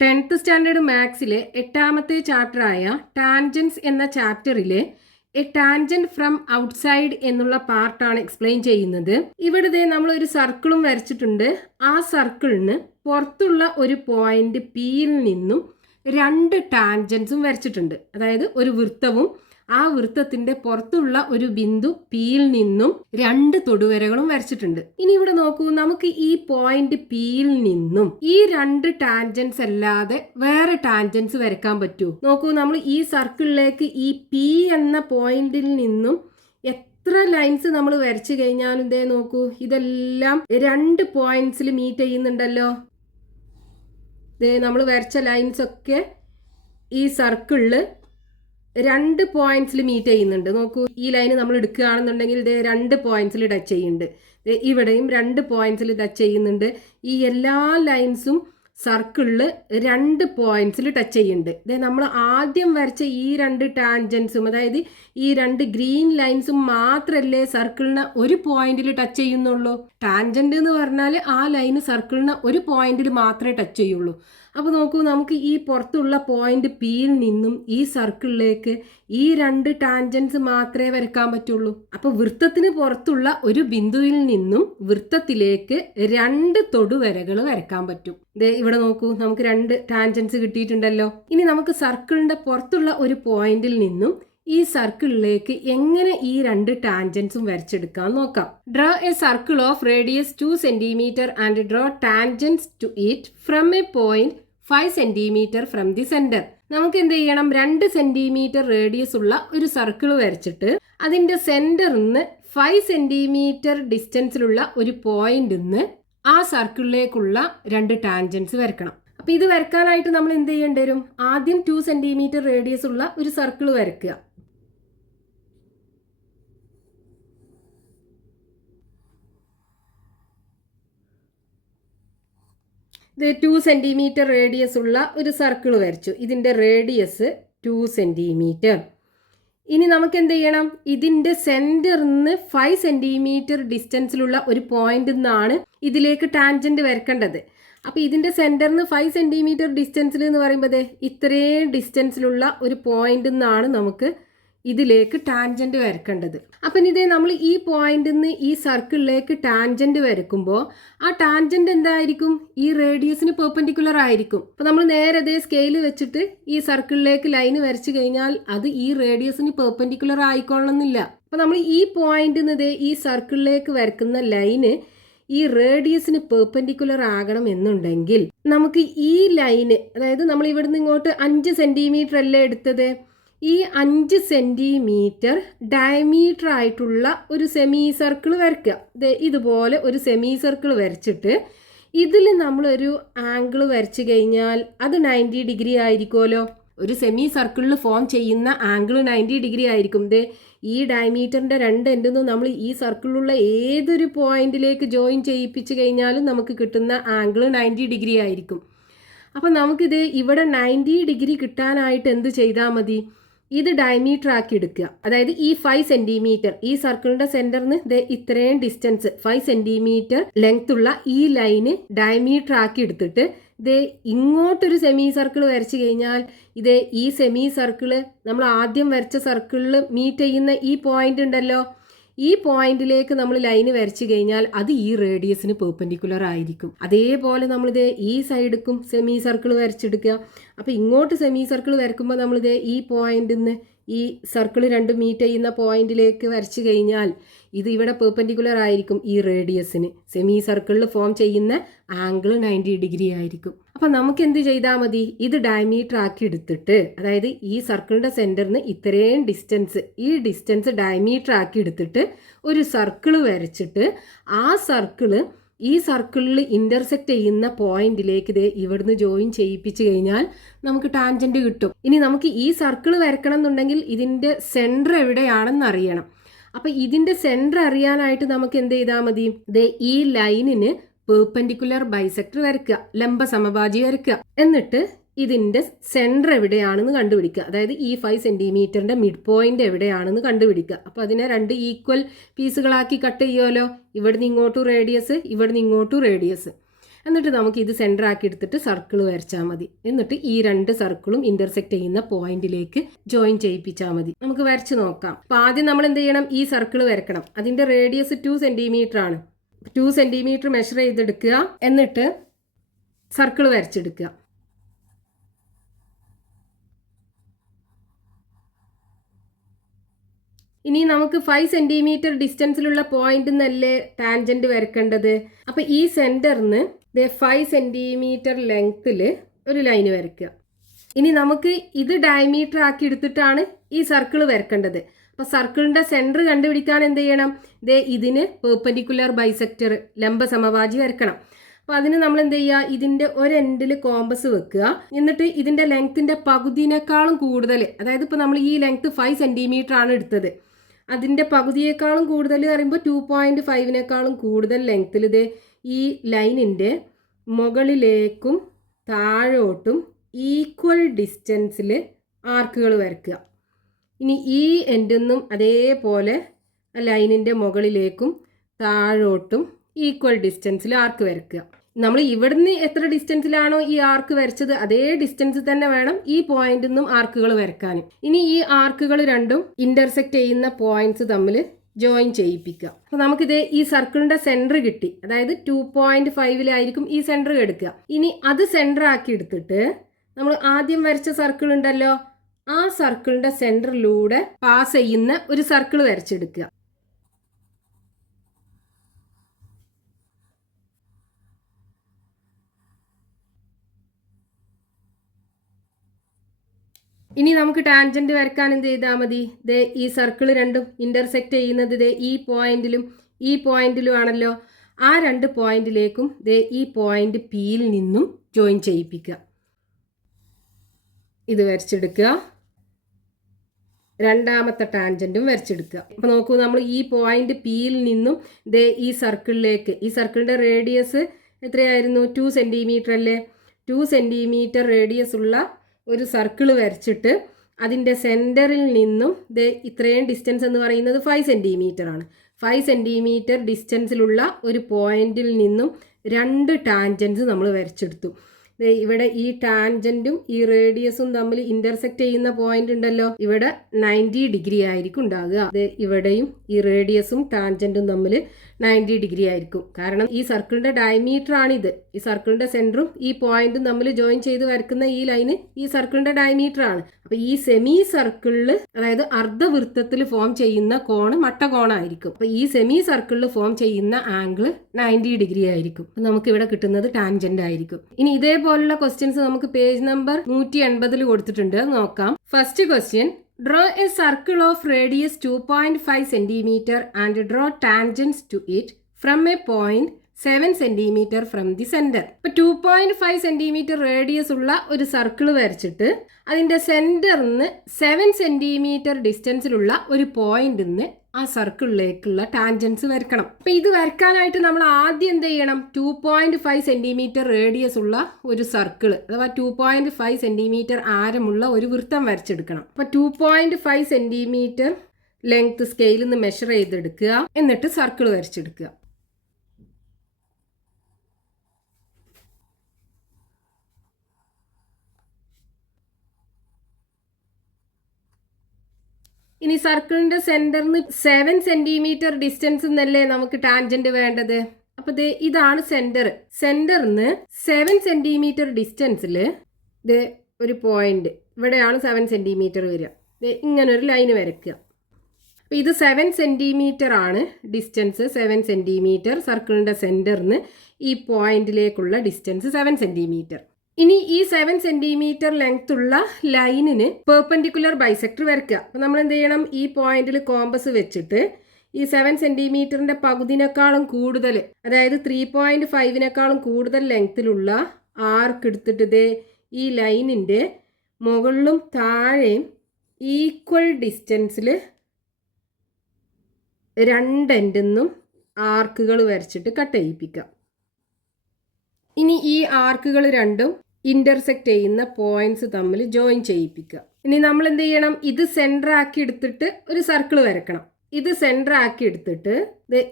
10th standard മാത്സിലെ 8ാമത്തെ ചാപ്റ്ററായ tangents എന്ന ചാപ്റ്ററിലെ A tangent from outside എന്നുള്ള പാർട്ടാണ് എക്സ്പ്ലെയിൻ ചെയ്യുന്നത്. ഇവിടെ നമ്മൾ ഒരു സർക്കിളും വരച്ചിട്ടുണ്ട്. ആ സർക്കിളിന് പുറത്തുള്ള ഒരു പോയിന്റ് പിയിൽ നിന്നും 2 ടാൻജൻസും വരച്ചിട്ടുണ്ട്. അതായത് ഒരു വൃത്തവും ആ വൃത്തത്തിന്റെ പുറത്തുള്ള ഒരു ബിന്ദു പിയിൽ നിന്നും 2 തൊടുവരകളും വരച്ചിട്ടുണ്ട്. ഇനി ഇവിടെ നോക്കൂ, നമുക്ക് ഈ പോയിന്റ് പിയിൽ നിന്നും ഈ 2 ടാൻജൻസ് അല്ലാതെ വേറെ ടാൻജൻസ് വരയ്ക്കാൻ പറ്റൂ? നോക്കൂ, നമ്മൾ ഈ സർക്കിളിലേക്ക് ഈ പി എന്ന പോയിന്റിൽ നിന്നും എത്ര ലൈൻസ് നമ്മൾ വരച്ചു കഴിഞ്ഞാലും ഇതേ നോക്കൂ, ഇതെല്ലാം 2 പോയിന്റ്സിൽ മീറ്റ് ചെയ്യുന്നുണ്ടല്ലോ. നമ്മൾ വരച്ച ലൈൻസ് ഒക്കെ ഈ സർക്കിളില് 2 പോയിന്റ്സിൽ മീറ്റ് ചെയ്യുന്നുണ്ട്. നോക്കൂ, ഈ ലൈന് നമ്മൾ എടുക്കുകയാണെന്നുണ്ടെങ്കിൽ ഇത് 2 പോയിന്റ്സിൽ ടച്ച് ചെയ്യുന്നുണ്ട്. ഇവിടെയും 2 പോയിന്റ്സിൽ ടച്ച് ചെയ്യുന്നുണ്ട്. ഈ എല്ലാ ലൈൻസും സർക്കിളിൽ 2 പോയിന്റ്സിൽ ടച്ച് ചെയ്യുന്നുണ്ട്. നമ്മൾ ആദ്യം വരച്ച ഈ 2 ടാൻജൻസും, അതായത് ഈ 2 ഗ്രീൻ ലൈൻസും മാത്രമല്ലേ സർക്കിളിന് ഒരു പോയിന്റിൽ ടച്ച് ചെയ്യുന്നുള്ളൂ. ടാൻജന്റ് എന്ന് പറഞ്ഞാൽ ആ ലൈന് സർക്കിളിന് ഒരു പോയിന്റിൽ മാത്രമേ ടച്ച് ചെയ്യുള്ളൂ. അപ്പോൾ നോക്കൂ, നമുക്ക് ഈ പുറത്തുള്ള പോയിന്റ് പിയിൽ നിന്നും ഈ സർക്കിളിലേക്ക് ഈ 2 ടാൻജൻസ് മാത്രമേ വരയ്ക്കാൻ പറ്റുള്ളൂ. അപ്പോൾ വൃത്തത്തിന് പുറത്തുള്ള ഒരു ബിന്ദുവിൽ നിന്നും വൃത്തത്തിലേക്ക് 2 തൊടുവരകൾ വരയ്ക്കാൻ പറ്റും. ഇവിടെ നോക്കൂ, നമുക്ക് 2 ടാൻജൻസ് കിട്ടിയിട്ടുണ്ടല്ലോ. ഇനി നമുക്ക് സർക്കിളിന്റെ പുറത്തുള്ള ഒരു പോയിന്റിൽ നിന്നും ഈ സർക്കിളിലേക്ക് എങ്ങനെ ഈ 2 ടാൻജൻസും വരച്ചെടുക്കാൻ നോക്കാം. Draw a circle of radius 2 cm and draw tangents to it from a point 5 cm from the centre. നമുക്ക് എന്ത് ചെയ്യണം, 2 cm റേഡിയസ് ഉള്ള ഒരു സർക്കിൾ വരച്ചിട്ട് അതിന്റെ സെന്ററിൽ നിന്ന് 5 cm ഡിസ്റ്റൻസിലുള്ള ഒരു പോയിന്റിൽ നിന്ന് ആ സർക്കിളിലേക്കുള്ള 2 ടാൻജൻസ് വരക്കണം. അപ്പൊ ഇത് വരക്കാനായിട്ട് നമ്മൾ എന്ത് ചെയ്യേണ്ടി വരും? ആദ്യം 2 cm റേഡിയസ് ഉള്ള ഒരു സർക്കിൾ വരയ്ക്കുക. ഇത് 2 cm റേഡിയസ് ഉള്ള ഒരു സർക്കിൾ വരച്ചു. ഇതിന്റെ റേഡിയസ് 2 cm. ഇനി നമുക്ക് എന്ത് ചെയ്യണം, ഇതിന്റെ സെന്ററിൽ നിന്ന് 5 cm ഡിസ്റ്റൻസിലുള്ള ഒരു പോയിന്റിൽ നിന്നാണ് ഇതിലേക്ക് ടാൻജന്റ് വരക്കേണ്ടത്. അപ്പൊ ഇതിന്റെ സെന്ററിൽ നിന്ന് 5 cm ഡിസ്റ്റൻസിൽ എന്ന് പറയുമ്പോൾ ഇത്രയും ഡിസ്റ്റൻസിലുള്ള ഒരു പോയിന്റിൽ നിന്നാണ് നമുക്ക് ഇതിലേക്ക് ടാൻജന്റ് വരക്കേണ്ടത്. അപ്പം നമ്മൾ ഈ പോയിന്റിൽ നിന്ന് ഈ സർക്കിളിലേക്ക് ടാൻജന്റ് വരക്കുമ്പോൾ ആ ടാൻജന്റ് എന്തായിരിക്കും? ഈ റേഡിയസിന് പെർപെൻഡിക്കുലർ ആയിരിക്കും. അപ്പം നമ്മൾ നേരെ ഇതേ സ്കെയിൽ വെച്ചിട്ട് ഈ സർക്കിളിലേക്ക് ലൈന് വരച്ചു കഴിഞ്ഞാൽ അത് ഈ റേഡിയസിന് പെർപെൻഡിക്കുലർ ആയിക്കൊള്ളണമെന്നില്ല. അപ്പം നമ്മൾ ഈ പോയിന്റിൽ നിന്ന് ഈ സർക്കിളിലേക്ക് വരക്കുന്ന ലൈന് ഈ റേഡിയസിന് പെർപെൻഡിക്കുലർ ആകണം എന്നുണ്ടെങ്കിൽ നമുക്ക് ഈ ലൈന്, അതായത് നമ്മൾ ഇവിടുന്ന് ഇങ്ങോട്ട് 5 cm അല്ലേ എടുത്തത്, ഈ 5 cm ഡയമീറ്റർ ആയിട്ടുള്ള ഒരു സെമി സർക്കിൾ വരയ്ക്കുക. ഇതുപോലെ ഒരു സെമി സർക്കിൾ വരച്ചിട്ട് ഇതിൽ നമ്മളൊരു ആംഗിൾ വരച്ചു കഴിഞ്ഞാൽ അത് 90 ഡിഗ്രി ആയിരിക്കുമല്ലോ. ഒരു സെമി സർക്കിളിൽ ഫോം ചെയ്യുന്ന ആംഗിൾ 90 ഡിഗ്രി ആയിരിക്കും. ഈ ഡയമീറ്ററിന്റെ 2 എൻഡിൽ നിന്നും നമ്മൾ ഈ സർക്കിളിലുള്ള ഏതൊരു പോയിന്റിലേക്ക് ജോയിൻ ചെയ്യിപ്പിച്ചു കഴിഞ്ഞാലും നമുക്ക് കിട്ടുന്ന ആംഗിൾ 90 ഡിഗ്രി ആയിരിക്കും. അപ്പം നമുക്കിത് ഇവിടെ 90 ഡിഗ്രി കിട്ടാനായിട്ട് എന്ത് ചെയ്താൽ മതി? ഇത് ഡയമീറ്റർ ആക്കി എടുക്കുക. അതായത് ഈ 5 cm, ഈ സർക്കിളിന്റെ സെന്ററിന് ഇത്രയും ഡിസ്റ്റൻസ് 5 cm ലെങ്ത് ഉള്ള ഈ ലൈന് ഡയമീറ്റർ ആക്കി എടുത്തിട്ട് ഇങ്ങോട്ടൊരു സെമി സർക്കിൾ വരച്ചു കഴിഞ്ഞാൽ ഈ സെമി സർക്കിള് നമ്മൾ ആദ്യം വരച്ച സർക്കിളിൽ മീറ്റ് ചെയ്യുന്ന ഈ പോയിന്റ് ഉണ്ടല്ലോ, ഈ പോയിന്റിലേക്ക് നമ്മൾ ലൈന് വരച്ചു കഴിഞ്ഞാൽ അത് ഈ റേഡിയസിന് പെർപെൻഡിക്കുലർ ആയിരിക്കും. അതേപോലെ നമ്മളിത് ഈ സൈഡിക്കും സെമി സർക്കിൾ വരച്ചെടുക്കുക. അപ്പോൾ ഇങ്ങോട്ട് സെമി സർക്കിൾ വരക്കുമ്പോൾ നമ്മളിത് ഈ പോയിന്റിൽ നിന്ന് ഈ സർക്കിൾ 2 മീറ്റ് ചെയ്യുന്ന പോയിന്റിലേക്ക് വരച്ചു കഴിഞ്ഞാൽ ഇത് ഇവിടെ പെർപെൻഡിക്കുലർ ആയിരിക്കും ഈ റേഡിയസിന്. സെമി സർക്കിളിൽ ഫോം ചെയ്യുന്ന ആംഗിൾ 90 ഡിഗ്രി ആയിരിക്കും. അപ്പം നമുക്ക് എന്ത് ചെയ്താൽ മതി? ഇത് ഡയമീറ്റർ ആക്കി എടുത്തിട്ട്, അതായത് ഈ സർക്കിളിന്റെ സെന്ററിന് ഇത്രയും ഡിസ്റ്റൻസ്, ഈ ഡിസ്റ്റൻസ് ഡയമീറ്റർ ആക്കി എടുത്തിട്ട് ഒരു സർക്കിൾ വരച്ചിട്ട് ആ സർക്കിള് ഈ സർക്കിളിൽ ഇന്റർസെക്ട് ചെയ്യുന്ന പോയിന്റിലേക്ക് ഇവിടുന്ന് ജോയിൻ ചെയ്യിപ്പിച്ചു കഴിഞ്ഞാൽ നമുക്ക് ടാൻജന്റ് കിട്ടും. ഇനി നമുക്ക് ഈ സർക്കിൾ വരക്കണം എന്നുണ്ടെങ്കിൽ ഇതിന്റെ സെന്റർ എവിടെയാണെന്ന് അറിയണം. അപ്പൊ ഇതിന്റെ സെന്റർ അറിയാനായിട്ട് നമുക്ക് എന്ത് ചെയ്താൽ മതി? ഈ ലൈനിന് പെർപെൻഡിക്കുലർ ബൈസെക്ടർ വരയ്ക്കുക, ലംബ സമഭാജി വരയ്ക്കുക. എന്നിട്ട് ഇതിന്റെ സെന്റർ എവിടെയാണെന്ന് കണ്ടുപിടിക്കുക. അതായത് ഈ 5 cm മിഡ് പോയിന്റ് എവിടെയാണെന്ന് കണ്ടുപിടിക്കുക. അപ്പോൾ അതിനെ 2 ഈക്വൽ പീസുകളാക്കി കട്ട് ചെയ്യുമല്ലോ. ഇവിടുന്ന് ഇങ്ങോട്ടും റേഡിയസ്, ഇവിടുന്ന് ഇങ്ങോട്ടും റേഡിയസ്. എന്നിട്ട് നമുക്ക് ഇത് സെൻറ്റർ ആക്കി എടുത്തിട്ട് സർക്കിൾ വരച്ചാൽ മതി. എന്നിട്ട് ഈ രണ്ട് സർക്കിളും ഇന്റർസെക്ട് ചെയ്യുന്ന പോയിന്റിലേക്ക് ജോയിൻ ചെയ്യിപ്പിച്ചാൽ മതി. നമുക്ക് വരച്ച് നോക്കാം. അപ്പോൾ ആദ്യം നമ്മൾ എന്ത് ചെയ്യണം? ഈ സർക്കിൾ വരക്കണം. അതിന്റെ റേഡിയസ് 2 സെന്റിമീറ്റർ ആണ്. 2 സെന്റിമീറ്റർ മെഷർ ചെയ്തെടുക്കുക. എന്നിട്ട് സർക്കിൾ വരച്ചെടുക്കുക. ഇനി നമുക്ക് 5 സെന്റിമീറ്റർ ഡിസ്റ്റൻസിലുള്ള പോയിന്റ് എന്നല്ലേ ടാൻജന്റ് വരക്കേണ്ടത്. അപ്പൊ ഈ സെന്ററിന് 5 സെന്റിമീറ്റർ ലെങ്ത്തിൽ ഒരു ലൈൻ വരയ്ക്കുക. ഇനി നമുക്ക് ഇത് ഡയമീറ്റർ ആക്കി എടുത്തിട്ടാണ് ഈ സർക്കിൾ വരക്കേണ്ടത്. അപ്പൊ സർക്കിളിന്റെ സെന്റർ കണ്ടുപിടിക്കാൻ എന്ത് ചെയ്യണം? ഇതിന് പെർപെൻഡിക്കുലർ ബൈസെക്ടർ ലംബ സമവാചി വരക്കണം. അപ്പോൾ അതിന് നമ്മൾ എന്ത് ചെയ്യുക? ഇതിന്റെ ഒരു എൻഡിൽ കോമ്പസ് വെക്കുക. എന്നിട്ട് ഇതിന്റെ ലെങ്ത്തിന്റെ പകുതിനേക്കാളും കൂടുതൽ, അതായത് ഇപ്പോൾ നമ്മൾ ഈ ലെങ്ത് 5 സെന്റിമീറ്റർ ആണ് എടുത്തത്, അതിൻ്റെ പകുതിയേക്കാളും കൂടുതൽ പറയുമ്പോൾ 2.5നേക്കാളും കൂടുതൽ ലെങ്ത്തിൽ ഈ ലൈനിൻ്റെ മുകളിലേക്കും താഴോട്ടും ഈക്വൽ ഡിസ്റ്റൻസിൽ ആർക്കുകൾ വരയ്ക്കുക. ഇനി ഈ എൻഡിൽ നിന്നും അതേപോലെ ലൈനിൻ്റെ മുകളിലേക്കും താഴോട്ടും ഈക്വൽ ഡിസ്റ്റൻസിൽ ആർക്ക് വരയ്ക്കുക. നമ്മൾ ഇവിടുന്ന് എത്ര ഡിസ്റ്റൻസിലാണോ ഈ ആർക്ക് വരച്ചത് അതേ ഡിസ്റ്റൻസ് തന്നെ വേണം ഈ പോയിന്റിൽ നിന്നും ആർക്കുകൾ വരയ്ക്കാൻ. ഇനി ഈ ആർക്കുകൾ രണ്ടും ഇന്റർസെക്ട് ചെയ്യുന്ന പോയിന്റ്സ് തമ്മിൽ ജോയിൻ ചെയ്യിപ്പിക്കുക. അപ്പോൾ നമുക്കിത് ഈ സർക്കിളിന്റെ സെന്റർ കിട്ടി. അതായത് 2.5 ഈ സെന്റർ എടുക്കുക. ഇനി അത് സെന്റർ ആക്കി എടുത്തിട്ട് നമ്മൾ ആദ്യം വരച്ച സർക്കിൾ ഉണ്ടല്ലോ, ആ സർക്കിളിന്റെ സെന്ററിലൂടെ പാസ് ചെയ്യുന്ന ഒരു സർക്കിൾ വരച്ചെടുക്കുക. ഇനി നമുക്ക് ടാൻജന്റ് വരക്കാൻ എന്ത് ചെയ്താൽ മതി? ഈ സർക്കിൾ രണ്ടും ഇന്റർസെക്ട് ചെയ്യുന്നത് ഈ പോയിന്റിലും ഈ പോയിന്റിലും ആണല്ലോ. ആ രണ്ട് പോയിന്റിലേക്കും ഈ പോയിന്റ് പിയിൽ നിന്നും ജോയിൻ ചെയ്യിപ്പിക്കുക. ഇത് വരച്ചെടുക്കുക. രണ്ടാമത്തെ ടാൻജന്റും വരച്ചെടുക്കുക. അപ്പോൾ നോക്കൂ, നമ്മൾ ഈ പോയിന്റ് പിയിൽ നിന്നും ഈ സർക്കിളിലേക്ക്, ഈ സർക്കിളിന്റെ റേഡിയസ് എത്രയായിരുന്നു? 2 സെന്റിമീറ്റർ അല്ലേ? 2 സെന്റിമീറ്റർ റേഡിയസ് ഉള്ള ഒരു സർക്കിൾ വരച്ചിട്ട് അതിൻ്റെ സെൻറ്ററിൽ നിന്നും ഇത്രയും ഡിസ്റ്റൻസ് എന്ന് പറയുന്നത് 5 സെൻറ്റിമീറ്റർ ആണ്. 5 സെൻറ്റിമീറ്റർ ഡിസ്റ്റൻസിലുള്ള ഒരു പോയിന്റിൽ നിന്നും 2 ടാൻജൻസ് നമ്മൾ വരച്ചെടുത്തു. ഇവിടെ ഈ ടാൻജന്റും ഈ റേഡിയസും തമ്മിൽ ഇന്റർസെക്ട് ചെയ്യുന്ന പോയിന്റ് ഉണ്ടല്ലോ, ഇവിടെ 90 ഡിഗ്രി ആയിരിക്കും ഉണ്ടാകുക. ഇവിടെയും ഈ റേഡിയസും ടാൻജന്റും തമ്മിൽ 90 ഡിഗ്രി ആയിരിക്കും. കാരണം ഈ സർക്കിളിന്റെ ഡയമീറ്റർ ആണിത്. ഈ സർക്കിളിന്റെ സെന്ററും ഈ പോയിന്റും തമ്മിൽ ജോയിൻ ചെയ്ത് വരക്കുന്ന ഈ ലൈന് ഈ സർക്കിളിന്റെ ഡയമീറ്റർ ആണ്. അപ്പൊ ഈ സെമി സർക്കിളിൽ, അതായത് അർദ്ധവൃത്തത്തിൽ ഫോം ചെയ്യുന്ന കോണ് മട്ടകോണായിരിക്കും. അപ്പൊ ഈ സെമി സർക്കിളിൽ ഫോം ചെയ്യുന്ന ആംഗിൾ 90 ഡിഗ്രി ആയിരിക്കും. നമുക്ക് ഇവിടെ കിട്ടുന്നത് ടാൻജന്റ് ആയിരിക്കും. ഇനി ഇതേപോലുള്ള ക്വസ്റ്റ്യൻസ് നമുക്ക് പേജ് നമ്പർ 180 കൊടുത്തിട്ടുണ്ട്, നോക്കാം. First question, draw a circle of radius 2.5 cm and draw tangents to it from a point 7 cm from the center. ഇപ്പോൾ 2.5 cm റേഡിയസ് ഉള്ള ഒരു സർക്കിൾ വരച്ചിട്ട് അതിൻ്റെ സെൻറ്ററിന്ന് 7 cm ഡിസ്റ്റൻസിലുള്ള ഒരു പോയിന്റിൽ നിന്ന് ആ സർക്കിളിലേക്കുള്ള ടാൻജൻസ് വരക്കണം. അപ്പോൾ ഇത് വരക്കാനായിട്ട് നമ്മൾ ആദ്യം എന്ത് ചെയ്യണം? 2.5 cm റേഡിയസ് ഉള്ള ഒരു സർക്കിൾ, അഥവാ 2.5 cm ആരമുള്ള ഒരു വൃത്തം വരച്ചെടുക്കണം. അപ്പോൾ 2.5 cm ലെങ്ത് സ്കെയിലിൽ നിന്ന് മെഷർ ചെയ്തെടുക്കുക. എന്നിട്ട് സർക്കിൾ വരച്ചെടുക്കുക. ഇനി സർക്കിളിന്റെ സെന്ററിന് 7 cm ഡിസ്റ്റൻസ് എന്നല്ലേ നമുക്ക് ടാൻജന്റ് വേണ്ടത്. അപ്പൊ ഇതാണ് സെന്റർ. സെന്ററിന് 7 cm ഡിസ്റ്റൻസിൽ ഒരു പോയിന്റ്, ഇവിടെയാണ് 7 cm വരിക. ഇങ്ങനെ ഒരു ലൈൻ വരയ്ക്കുക. അപ്പോൾ ഇത് 7 cm ആണ് ഡിസ്റ്റൻസ്. 7 cm സർക്കിളിന്റെ സെന്ററിന് ഈ പോയിന്റിലേക്കുള്ള ഡിസ്റ്റൻസ് 7 cm. ഇനി ഈ 7 cm ലെങ്ത് ഉള്ള ലൈനിന് പെർപെൻഡിക്കുലർ ബൈസെക്ടർ വരയ്ക്കുക. അപ്പോൾ നമ്മൾ എന്ത് ചെയ്യണം? ഈ പോയിന്റിൽ കോമ്പസ് വെച്ചിട്ട് ഈ 7 cm പകുതിനേക്കാളും കൂടുതൽ, അതായത് 3.5നേക്കാളും കൂടുതൽ ലെങ്ത്തിലുള്ള ആർക്ക് എടുത്തിട്ട് ഈ ലൈനിൻ്റെ മുകളിലും താഴെയും ഈക്വൽ ഡിസ്റ്റൻസിൽ രണ്ടെൻഡിന്നും ആർക്കുകൾ വരച്ചിട്ട് കട്ട് ചെയ്യിപ്പിക്കുക. ഇനി ഈ ആർക്കുകൾ രണ്ടും ഇന്റർസെക്ട് ചെയ്യുന്ന പോയിന്റ്സ് തമ്മിൽ ജോയിൻ ചെയ്യിപ്പിക്കുക. ഇനി നമ്മൾ എന്ത് ചെയ്യണം? ഇത് സെന്റർ ആക്കി എടുത്തിട്ട് ഒരു സർക്കിൾ വരക്കണം. ഇത് സെന്റർ ആക്കി എടുത്തിട്ട്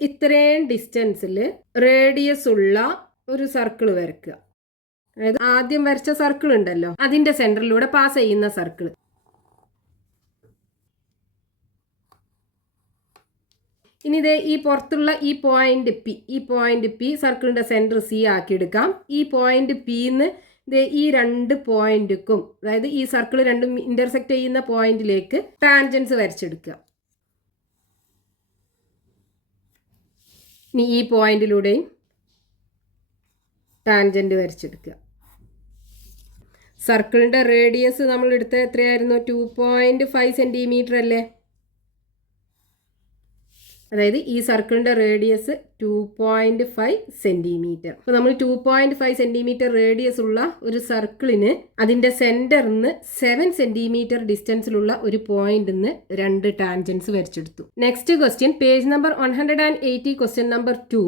ഇത്രയും ഡിസ്റ്റൻസിൽ റേഡിയസ് ഉള്ള ഒരു സർക്കിൾ വരയ്ക്കുക. അതായത് ആദ്യം വരച്ച സർക്കിൾ ഉണ്ടല്ലോ, അതിന്റെ സെന്ററിലൂടെ പാസ് ചെയ്യുന്ന സർക്കിൾ. ഇനി ഇതേ ഈ പുറത്തുള്ള ഈ പോയിന്റ് പി സർക്കിളിന്റെ സെന്റർ സി ആക്കി എടുക്കാം. ഈ പോയിന്റ് പിന്ന് ഈ 2 പോയിന്റുക്കും, അതായത് ഈ സർക്കിൾ രണ്ടും ഇന്റർസെക്ട് ചെയ്യുന്ന പോയിന്റിലേക്ക് ടാൻജൻസ് വരച്ചെടുക്കുക. ഇനി ഈ പോയിന്റിലൂടെയും ടാൻജന്റ് വരച്ചെടുക്കുക. സർക്കിളിന്റെ റേഡിയസ് നമ്മൾ എടുത്ത എത്രയായിരുന്നു? 2.5 സെന്റിമീറ്റർ അല്ലേ? അതായത് ഈ സർക്കിളിന്റെ റേഡിയസ് 2.5 സെന്റിമീറ്റർ. അപ്പോൾ നമ്മൾ 2.5 സെന്റിമീറ്റർ റേഡിയസ് ഉള്ള ഒരു സർക്കിളിന് അതിന്റെ സെന്ററിന്ന് 7 സെന്റിമീറ്റർ ഡിസ്റ്റൻസിലുള്ള ഒരു പോയിന്റിന്ന് 2 ടാൻജൻസ് വരച്ചെടുത്തു. Next question, page number 180, question number 2.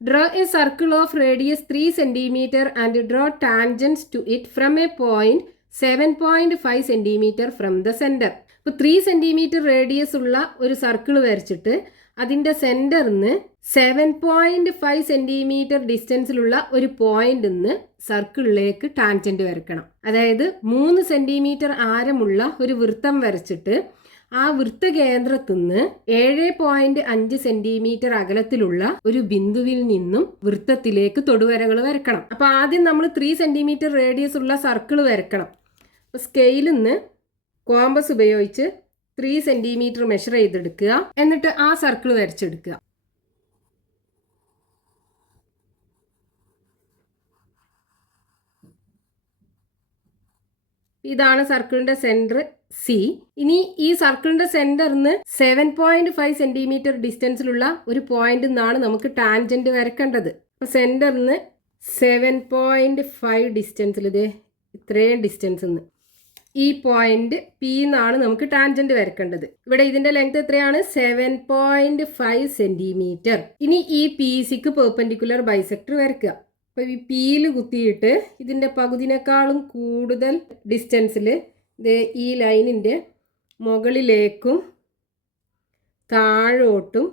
Draw a circle of radius 3 cm and draw tangents to it from a point 7.5 cm from the center. അപ്പോൾ 3 സെന്റിമീറ്റർ റേഡിയസ് ഉള്ള ഒരു സർക്കിൾ വരച്ചിട്ട് അതിൻ്റെ സെൻറ്ററിന്ന് 7.5 സെന്റിമീറ്റർ ഡിസ്റ്റൻസിലുള്ള ഒരു പോയിന്റിന്ന് സർക്കിളിലേക്ക് ടാൻജന്റ് വരക്കണം. അതായത് 3 സെന്റിമീറ്റർ ആരമുള്ള ഒരു വൃത്തം വരച്ചിട്ട് ആ വൃത്തകേന്ദ്രത്തിൽ നിന്ന് 7.5 സെന്റിമീറ്റർ അകലത്തിലുള്ള ഒരു ബിന്ദുവിൽ നിന്നും വൃത്തത്തിലേക്ക് തൊടുവരകൾ വരക്കണം. അപ്പോൾ ആദ്യം നമ്മൾ 3 സെന്റിമീറ്റർ റേഡിയസ് ഉള്ള സർക്കിൾ വരക്കണം. അപ്പോൾ സ്കെയിലിൽ നിന്ന് കോമ്പസ് ഉപയോഗിച്ച് 3 സെന്റിമീറ്റർ മെഷർ ചെയ്തെടുക്കുക. എന്നിട്ട് ആ സർക്കിൾ വരച്ചെടുക്കുക. ഇതാണ് സർക്കിളിന്റെ സെന്റർ സി. ഇനി ഈ സർക്കിളിന്റെ സെന്ററിന്ന് 7.5 സെന്റിമീറ്റർ ഡിസ്റ്റൻസിലുള്ള ഒരു പോയിന്റ് നിന്നാണ് നമുക്ക് ടാൻജന്റ് വരക്കേണ്ടത്. അപ്പൊ സെന്ററിന്ന് 7.5 ഡിസ്റ്റൻസിൽ, ഇതേ ഇത്രയും ഡിസ്റ്റൻസ് ഈ പോയിന്റ് പി എന്നാണ് നമുക്ക് ടാൻജന്റ് വരക്കേണ്ടത്. ഇവിടെ ഇതിന്റെ ലെങ്ത് എത്രയാണ്? 7.5 സെന്റിമീറ്റർ. ഇനി ഈ പി സിക്ക് പെർപെൻഡിക്കുലർ ബൈസെക്ടർ വരയ്ക്കുക. അപ്പോൾ ഈ പിയിൽ കുത്തിയിട്ട് ഇതിൻ്റെ പകുതിനേക്കാളും കൂടുതൽ ഡിസ്റ്റൻസിൽ ഈ ലൈനിൻ്റെ മുകളിലേക്കും താഴോട്ടും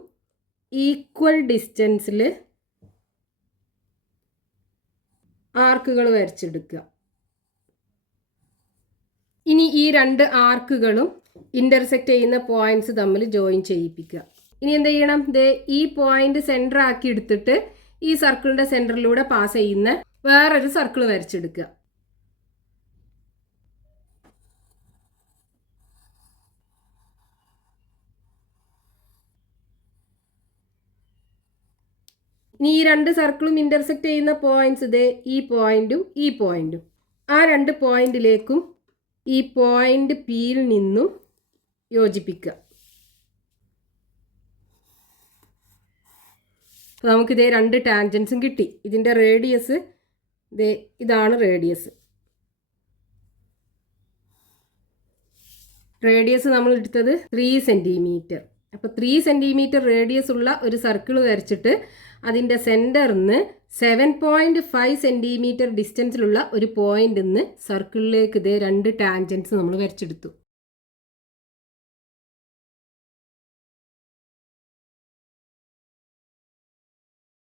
ഈക്വൽ ഡിസ്റ്റൻസിൽ ആർക്കുകൾ വരച്ചെടുക്കുക. ഇനി ഈ 2 ആർക്കുകളും ഇന്റർസെക്റ്റ് ചെയ്യുന്ന പോയിന്റ്സ് തമ്മിൽ ജോയിൻ ചെയ്യിപ്പിക്കുക. ഇനി എന്ത് ചെയ്യണം? ഈ പോയിന്റ് സെന്റർ ആക്കി എടുത്തിട്ട് ഈ സർക്കിളിന്റെ സെന്ററിലൂടെ പാസ് ചെയ്യുന്ന വേറൊരു സർക്കിൾ വരച്ചെടുക്കുക. ഇനി ഈ 2 സർക്കിളും ഇന്റർസെക്റ്റ് ചെയ്യുന്ന പോയിന്റ്സ് ഈ പോയിന്റും ആ 2 പോയിന്റിലേക്കും ഈ പോയിന്റ് പിയിൽ നിന്നും യോജിപ്പിക്കുക. നമുക്കിതേ 2 ടാൻജൻസും കിട്ടി. ഇതിൻ്റെ റേഡിയസ് ഇതാണ് റേഡിയസ്. നമ്മൾ എടുത്തത് 3 സെന്റിമീറ്റർ. അപ്പോൾ 3 സെന്റിമീറ്റർ റേഡിയസ് ഉള്ള ഒരു സർക്കിൾ വരച്ചിട്ട് അതിൻ്റെ സെൻറ്ററിന്ന് 7.5 സെന്റിമീറ്റർ ഡിസ്റ്റൻസിലുള്ള ഒരു പോയിന്റിൽ നിന്ന് സർക്കിളിലേക്ക് 2 ടാൻജൻസ് നമ്മൾ വരച്ചെടുത്തു.